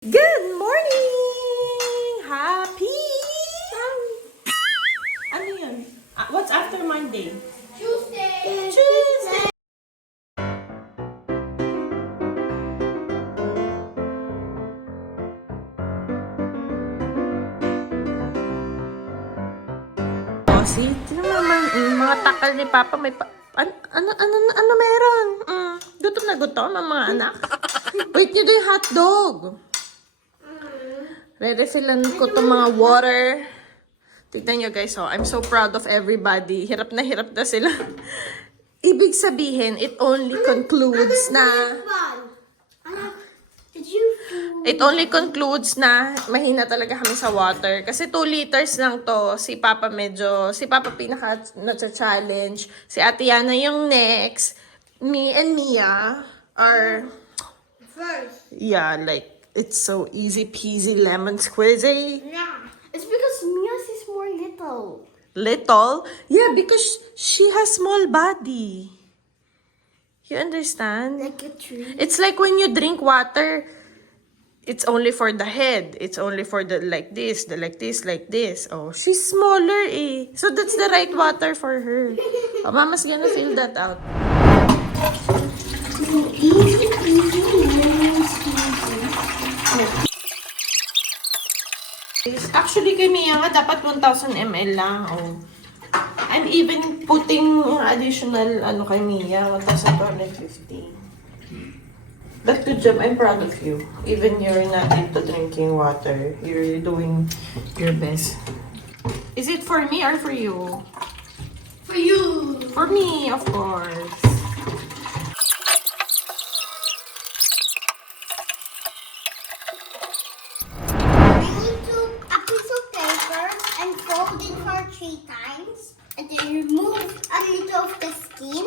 Good morning! Happy! Ano yun? What's after Monday? Tuesday. Tuesday! Oh, see? Tignan mo mga takal ni Papa. May ano meron? Gutom na gutom ang mga anak. Wait nyo yung hotdog. Re-refillan ko itong mga water. Tignan nyo guys, I'm so proud of everybody. Hirap na sila. Ibig sabihin, it only concludes na... It only concludes na mahina talaga kami sa water. Kasi 2 liters lang to. Si Papa pinaka na-challenge. Si Ate Yana yung next. Me and Mia are... First. Yeah, like, it's so easy peasy lemon squeezy. Yeah. It's because Mia's is more little. Little? Yeah, because she has small body. You understand? Like a tree. It's like when you drink water, it's only for the head. It's only for the like this. Oh, she's smaller eh. So that's the right water for her. Oh, Mama's gonna fill that out. Easy, easy, lemon squeezy. Actually, kay Mia nga, dapat 1,000 ml lang. Oh. I'm even putting additional, kay Mia, 1,250. But good job. I'm proud of you. Even you're not into drinking water, you're doing your best. Is it for me or for you? For you. For me, of course. I need to a piece of paper and fold it for 3 times, and then remove a little of the skin.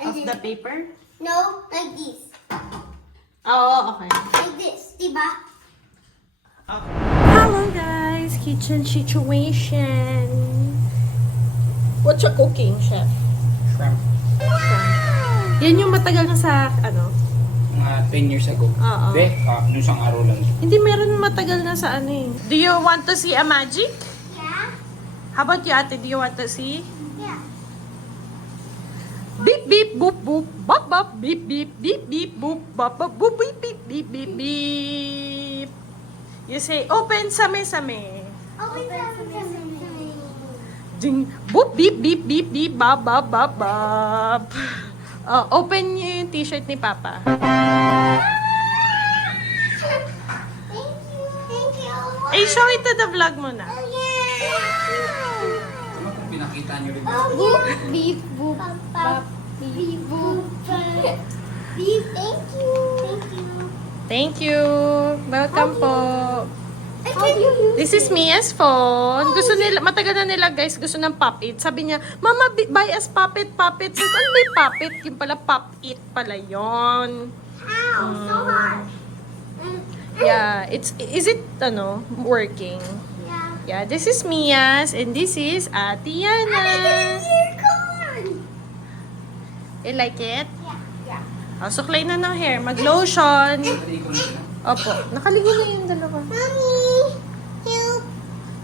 And Of then, the paper? no, like this. Oh, okay. Like this, diba? Hello guys, kitchen situation. What's your cooking, chef? Shrimp. Yan yung matagal na sa, Mga 10 years ago. Oo. Hindi, nung isang araw lang. Hindi meron matagal na sa eh. Do you want to see a magic? Yeah. How about you, ate? Do you want to see? Yeah. Beep, beep, boop, boop, bop, bop, beep, beep, beep, beep, boop, bop, bop, boop, beep, beep, beep, beep, beep. You say, open, same, same. Open some. Ding, boop, beep, beep, beep, beep, bop, bop, bop, bop. Open niyo yung t-shirt ni Papa. Thank you. Thank you. Eh, show it to the vlog mo na. Oh, yeah. Ano kung pinakita niyo rin? Oh, yeah. Beep, boop, bop, beep, boop, beep. Thank you. Thank you. Thank you. Welcome po. This is Mia's phone. Gusto nila, matagal na nila guys, gusto ng pop-it. Sabi niya, Mama, buy us pop-it. Sabi ko, ano ba yung pop-it? Yung pala pop-it pala yon. Ow, so hard. Yeah, is it, working? Yeah. Yeah, this is Mia's and this is Ate Yana. Unicorn. You like it? Yeah. Suklay na ng hair. Mag-lotion. Dali ko na sila. Opo, nakaligo na yung dalawa. Mommy, help.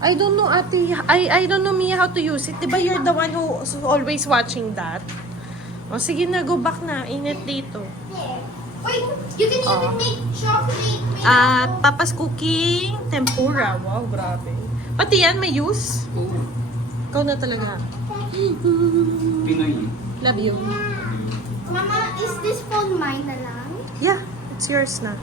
I don't know, ate. I don't know, Mia, how to use it. Diba you're the one who's always watching that? O, sige na, go back na. Init dito. There. Wait, you can even make chocolate. Papa's cooking. Tempura. Wow, grabe. Pati yan, may use. Oo. Ikaw na talaga. Pinoy. Love you. Mama, is this phone mine na lang? Yeah, it's yours na.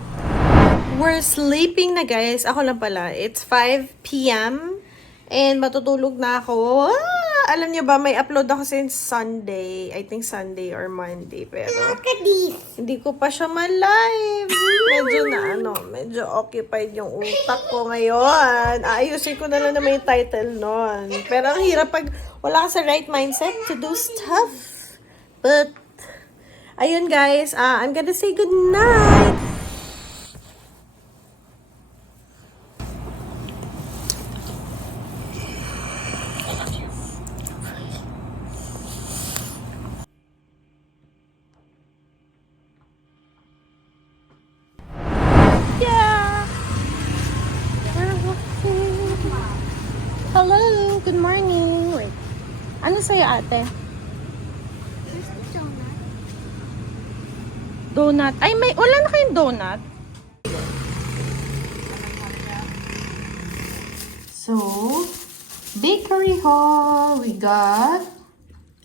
We're sleeping na guys. Ako lang pala. It's 5 p.m. And matutulog na ako. Alam niyo ba, may upload ako since Sunday. I think Sunday or Monday. Pero Look at this. hindi ko pa siya ma-live. Medyo occupied yung utak ko ngayon. Ayusin ko na lang naman yung title nun. Pero ang hirap pag wala ka sa right mindset to do stuff. But, ayun guys, I'm gonna say good night. Yeah! ate? Where's the donut? Donut. Ay, wala na kayong donut. So, bakery haul. We got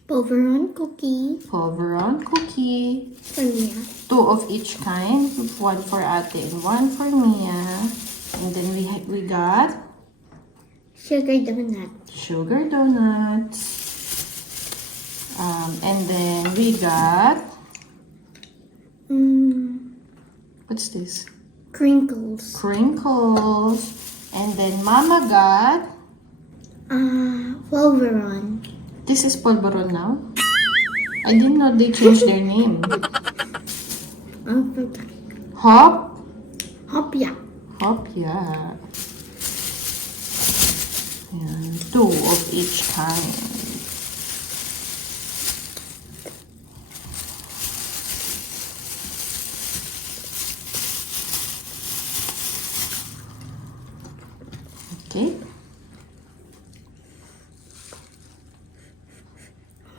Polvoron cookie. Polvoron cookie. For Mia. 2 of each kind. 1 for ate and 1 for Mia. And then we got Sugar donut. sugar donuts. And then we got, what's this? Crinkles. Crinkles. And then Mama got, Polvoron. this is Polvoron now? I didn't know they changed their name. Hop? Hopya. Hop, yeah. Yan, 2 of each kind. Okay.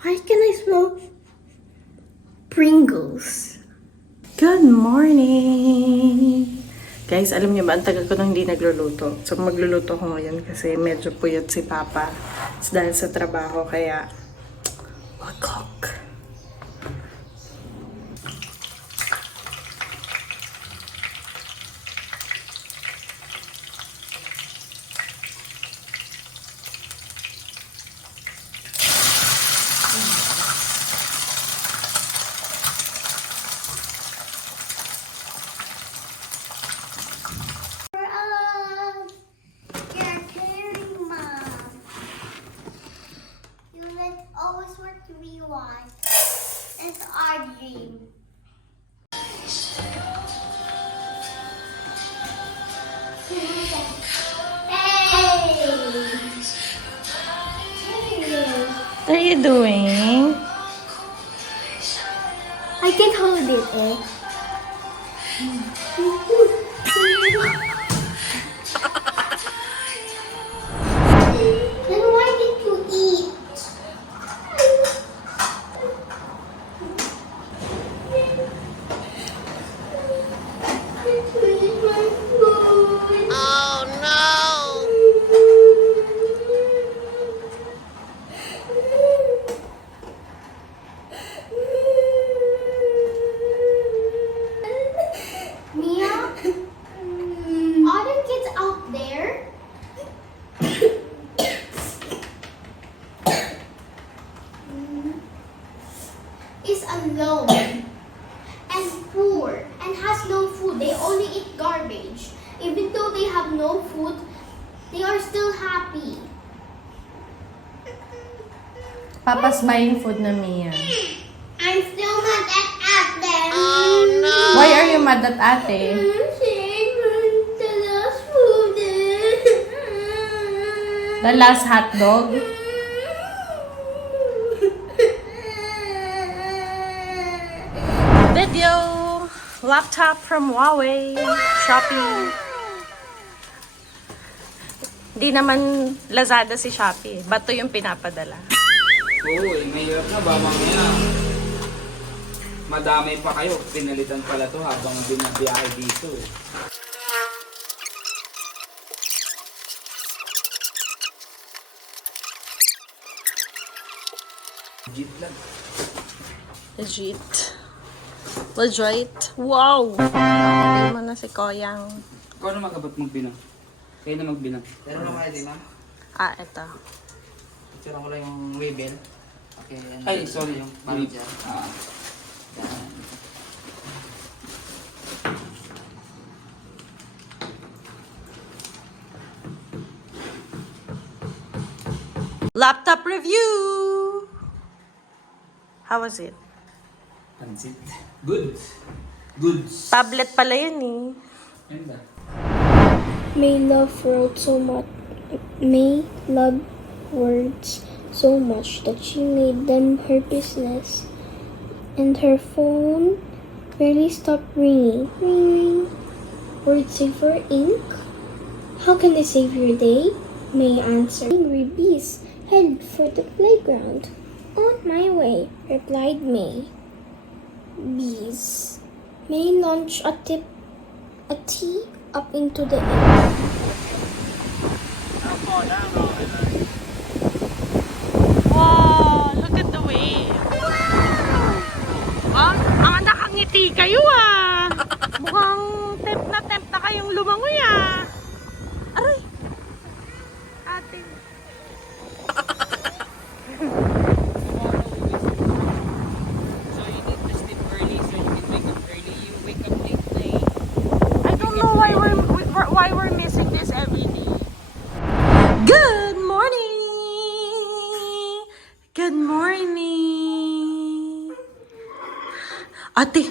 Why can I smell Pringles? Good morning! Guys, alam niyo ba, ang tagal ko nang hindi nagluluto. So, magluluto ko ngayon kasi medyo puyat si Papa. It's dahil sa trabaho, kaya we'll cook. You're caring, Mom. You let always what we want. It's our dream. What are you doing? I can hold it, eh? Then why did you eat? Oh no! Mia? Are the kids out there? Is alone and poor and has no food. They only eat garbage. Even though they have no food, they are still happy. Papa's buying food na Mia. I'm still mad at them. Oh no! Why are you mad at ate? The last food. The last hot dog? Video! Laptop from Huawei. Shopee. Di naman Lazada si Shopee. Bato yung pinapadala. Oo, mahirap na ba mamaya? Madamay pa kayo. Pinalitan pala to habang binabiyahe dito. Legit lang. Legit. Legit. Wow! Hindi mo na si Koyang. Ikaw na magabat magbinang. Kayo na magbinang. Meron naman kayo din, ma'am. Eto. Picture ko lang yung waybill. Okay, and Ay, sorry. yung balot dyan. Ah. Yan. Laptop review! How was it? Pansit. Good. Goods. Tablet pala yun eh. Ganda. May love wrote so much. May love words so much that she made them her business, and her phone barely stopped ringing. Ring. Words save for ink. How can I save your day? May answer. Angry bees head for the playground. On my way, replied May. Bees. May launched a tea up into the air. Wow, look at the wave. Wow, mga nakangiti kayo ah. Mukhang tempt na kayong lumangoy ah. Aray. Ate. So you need to sleep early so you can wake up early. You wake up late na eh. I don't know why we're missing this every day. Good morning. Good morning. Ate.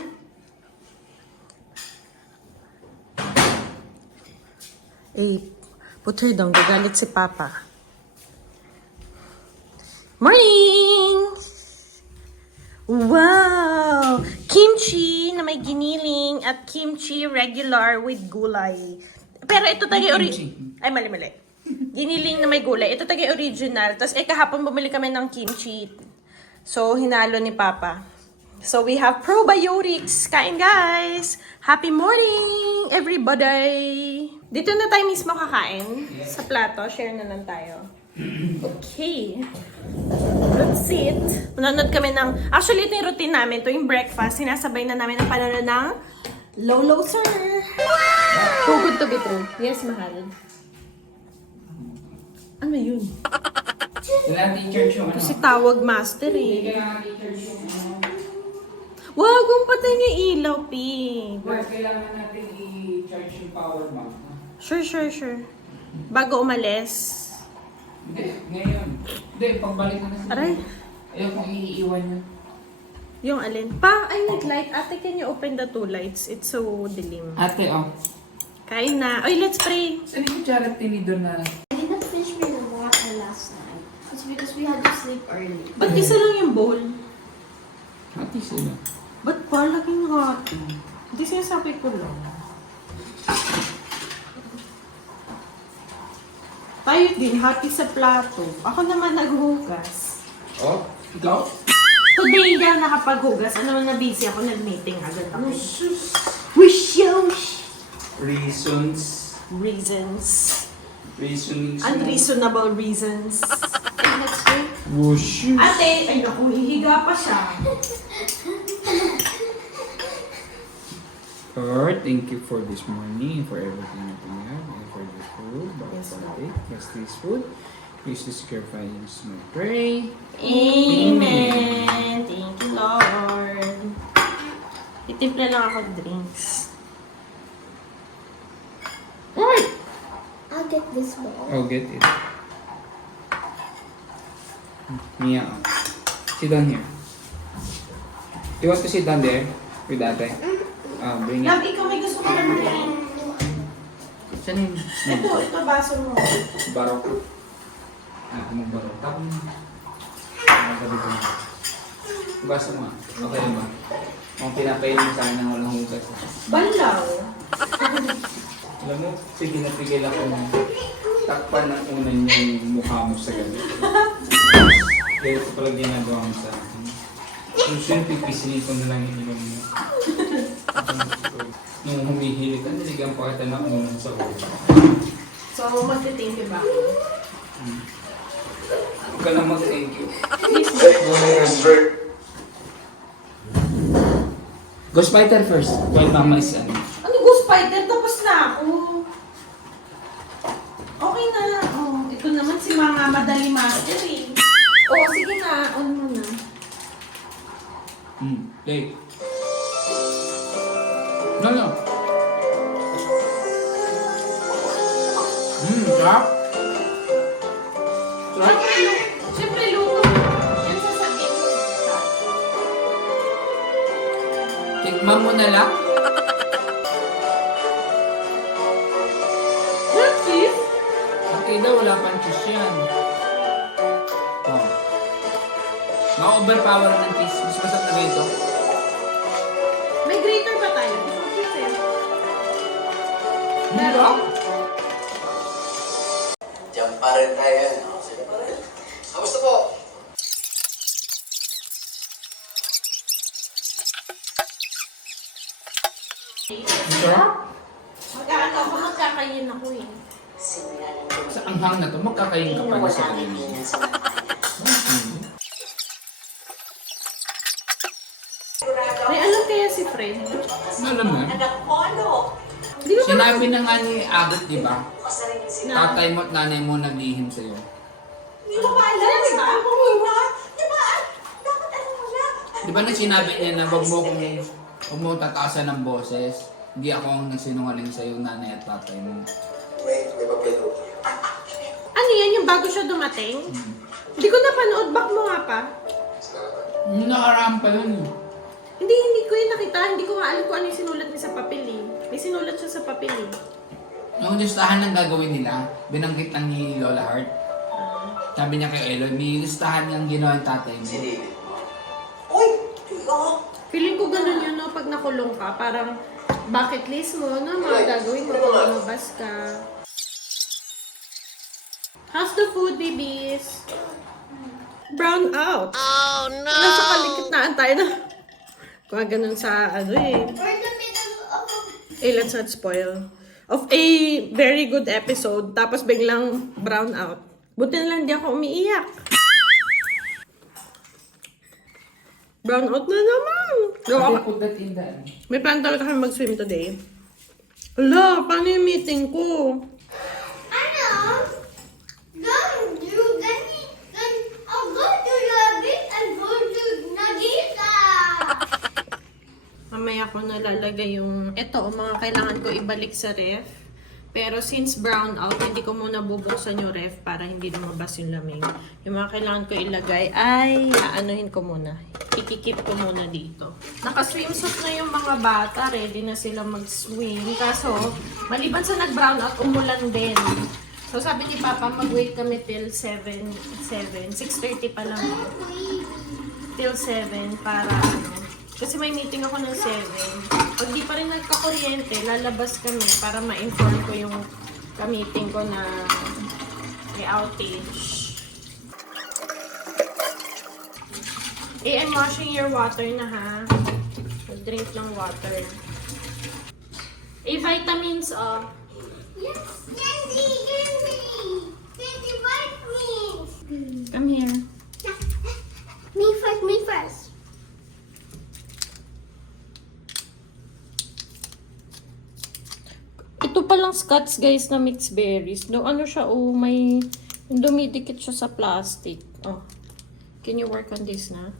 Eh, put her down. Gagalit si Papa. Morning! Wow! Kimchi na may giniling at kimchi regular with gulay. Pero ito tayo Ay, mali. Giniling na may gulay. Ito tayo original. Tapos kahapon bumili kami ng kimchi. So, hinalo ni Papa. So, we have probiotics. Kain, guys! Happy morning, everybody! Dito na tayo mismo kakain. Sa plato. Share na lang tayo. Okay. Let's sit. Manonood kami ng... Actually, ito yung routine namin. Ito yung breakfast. Sinasabay na namin ang panonood ng Lolo Sir. Wow! Too good to be true. Yes, mahal. Ano yun? Kailangan teachers yung ano. Kasi tawag master eh. Kailangan teachers yung ano. Wag kung patay niya ilaw, P. Kailangan natin i-charge yung power bank. Sure. Bago umalis. Hindi, ngayon. Hindi, pagbalik na sila. Aray. Ayaw kong iiwan yun. Yung alin. Pa, I need light. Ate, can you open the 2 lights? It's so dilim. Ate, oh. Kain na. Oy, let's pray. Saan yung charot tinidor na? I did not finish my water last night. It's because we had to sleep early. Ba't isa lang yung bowl? Ate sila. Ba't pa laging hati? Hindi sinasabi ko lang. Tayo din, hati sa plato. Ako naman naghugas. Oh, ikaw? Today lang nakapaghugas. Ano naman na busy ako, nag-meeting agad ako. Wishes! Reasons. Reasonings. Unreasonable reasons. Okay, let's go. Whoosh. Ate, ay naku, hihiga pa siya. Lord, thank you for this morning, for everything that we have, and for this food, Yes, Lord. bless this food. Please to sacrifice my pray. Amen. Thank you, Lord. Itimpla lang ako drinks. Alright. I'll get this bowl. I'll get it. Mia, sit down here. You want to sit down there with ate? Bring it. Love, ikaw may gusto ka naman. Saan yung Ito baso mo. barok? Kung barok. Tapos basa mo. Okay ba? Kung pinapayin mo sa akin ng walang hugas. Balaw. Alam mo, sige napigil ako ng takpan ng unan yung mukha mo sa gabi. Kaya ito pala ginagawa mo sa akin. Susunod, pipisinin ko na lang yung ilong mo. Nung humihilit, ang niligang pa kita ng unan sa ulo. So, magte-thank you ba ako? Huwag ka lang mag-thank you. Go Spider first, while mama is ano. Ano go spider? Tapos na ako. Okay na. Oh, ito naman si mga madali master eh. Oh, sige na. On mo na. Play. No. Sarap. Sarap. Siyempre, luto. Yan sasabihin ko. Tikman mo na lang. What, sis? Okay daw, wala pang cheese yan. Oh. Ma-overpower ng cheese. Mas masarap na ba ito? May grater ba tayo? Sis, eh. Meron. Diyan pa rin tayo. Sige pa rin. Kamusta po? Sarap! Magkano ako, magkakayin ako eh. Sa anghang na to, magkakain ka pa na sa akin. May alam kaya si Fred? Alam na. Di ba Sinabi na nga ni Agat, di ba? Tatay mo at nanay mo naglihim sa'yo. Di ba ba alam? Di ba? Di ba na sinabi niya na wag mo tataasan ng boses? Hindi ako ang nagsinungaling sa'yo, nanay at tatay mo. Ano yan, yung bago siya dumating? Hindi ko napanood, back mo nga pa. Nakaraan pa yun eh. Hindi ko yung nakita, hindi ko nga alam kung ano yung sinulat niya sa papel eh. May sinulat siya sa papel eh. Yung listahan ng gagawin nila, binanggit lang ni Lola Hart. Sabi niya kay Eloy, may listahan niyang ginawa ng tatay mo. Feeling ko ganun yun, no? Pag nakulong ka, parang bucket list mo, no? Mga gagawin mo pag lumabas ka. How's the food, babies? Brown out. Oh, no! Nasa kaligitnaan tayo na. Kung ganun sa, ano eh. We're in the middle of Let's not spoil. Of a very good episode, tapos biglang brown out. Buti na lang di ako umiiyak. Brown out na naman. Sabi, put that in the... May plan talaga kami mag-swim today. Ala, paano yung meeting ko? Anna, I'll go to the beach and go to Nagita. Mamaya ko nalalagay yung... Ito, mga kailangan ko ibalik sa ref. Pero since brown out, hindi ko muna bubuksan yung ref para hindi lumabas yung lamig. Yung mga kailangan ko ilagay ay aanuhin ko muna. Ikikip ko muna dito. Naka-swimsuit na yung mga bata. Ready na sila mag-swim. Kaso, maliban sa nag-brown out, umulan din. So sabi ni Papa, mag-wait kami till 6:30 pa lang. Till 7 para ano. Kasi may meeting ako ng 7. Pag di pa rin nagkakuryente, lalabas kami para ma-inform ko yung ka-meeting ko na may outage. I'm washing your water na ha. Mag-drink ng water. Vitamins oh. Yes, Candy, give me. Candy, bite me. Come here. Me first. Ito palang Scott's guys na mixed berries. No, ano siya, oh, may dumidikit siya sa plastic. Oh. Can you work on this na?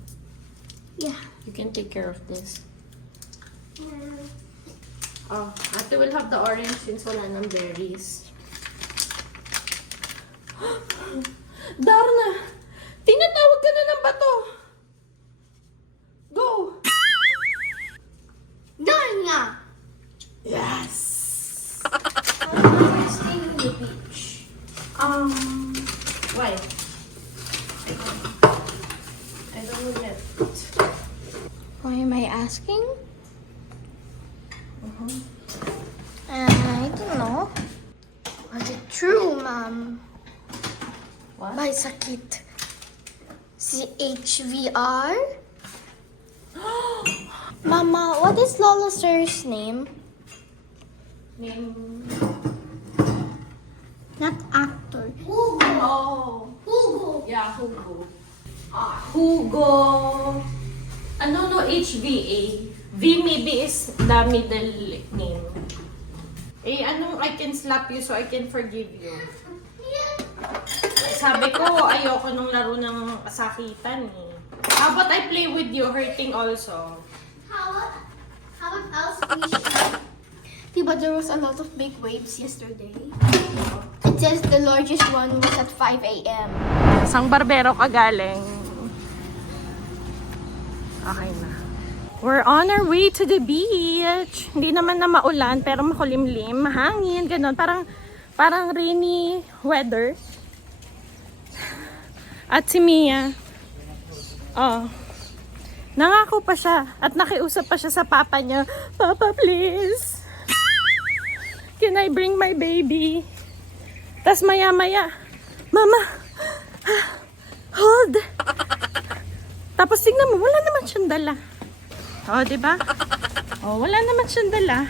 Yeah. You can take care of this. Oh, ate will have the orange since wala ng berries. Darna! Tinatawag ka na ng bato! Go! Done nga. Yes! Stay in the beach. Why? I don't know yet. Why am I asking? I don't know. Was it true, Mom? What? May sakit. Si HVR? Mama, what is Lola Sir's name? Name... Not actor. Hugo. Oh! Hugo. Yeah, Hugo. Hugo... no, HVA. V maybe is the middle name. I can slap you so I can forgive you. Sabi ko, ayoko nung laro ng kasakitan eh. How about I play with you, hurting also? How else we should? Diba there was a lot of big waves yesterday? It says the largest one was at 5 a.m. Sang barbero ka galing? Okay na. We're on our way to the beach. Hindi naman na maulan, pero makulimlim, mahangin, ganun. Parang rainy weather. At si Mia, nangako pa siya at nakiusap pa siya sa papa niya, Papa, please. Can I bring my baby? Tas maya-maya, Mama, hold. Tapos tingnan mo, wala naman siyang dala. Oh, di ba? Oh, wala naman siyang dala.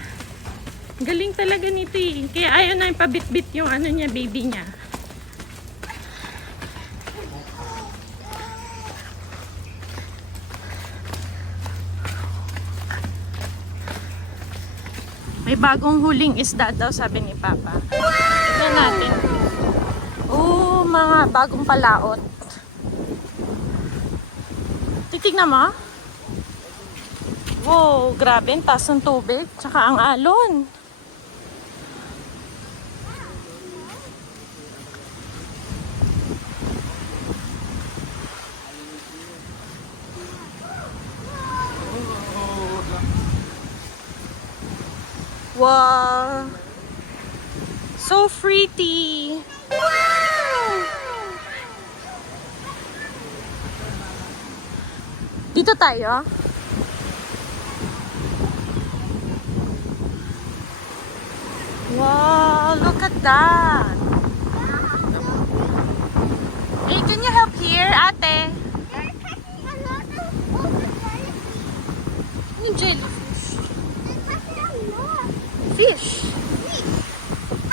Galing talaga nito eh. Kaya ayaw na yung pabit-bit yung ano niya, baby niya. May bagong huling isda daw, sabi ni Papa. Tignan natin. Oh, mga bagong palaot. Titignan mo. Wow, grabe. Ang taas ng tubig. Tsaka ang alon. Wow. So pretty. Wow. Dito tayo. Wow, look at that. Hey, can you help here, ate? They're catching a lot of open jellyfish. Yung jellyfish. They're catching a lot. Fish.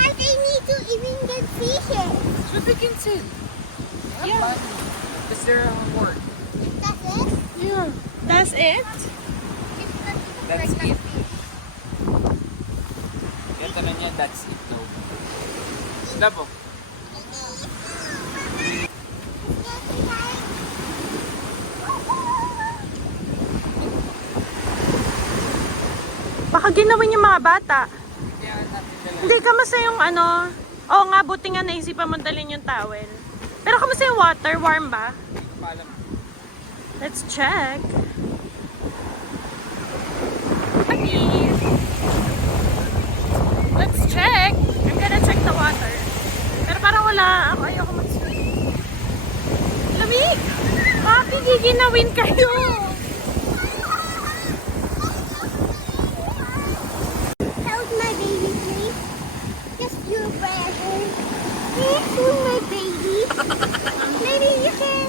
And they need to even get fishes. So they can sell. Yeah. Because they're work. That's it? Yeah. That's it? That's it. Yan tanong niya, that's it daw. Sila po. Baka ginawin yung mga bata. Hindi, kamusta yung ano? Oo nga, buti nga naisipan mo dalhin yung towel. Pero kamusta yung water? Warm ba? Let's check. Honey. Let's check. I'm gonna check the water. Pero parang wala. Ako ayoko mag-swim. Lamig! Bakit giginawin kayo? Hold my baby, please. Just your pressure. Please hold my baby. Maybe you can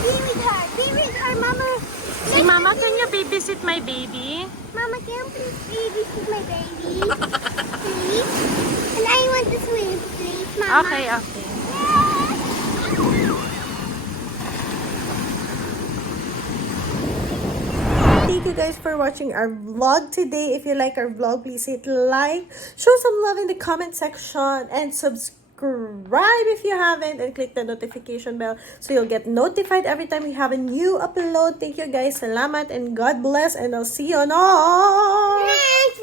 be with her. Be with her, Mama. Say, Mama, can you babysit my baby? Mama, can you please babysit my baby? Please. And I want to swim, please, Mama. Okay, okay. Thank you guys for watching our vlog today. If you like our vlog, please hit like, show some love in the comment section, and subscribe if you haven't, and click the notification bell so you'll get notified every time we have a new upload. Thank you guys. Salamat and God bless, and I'll see you on all. Thanks,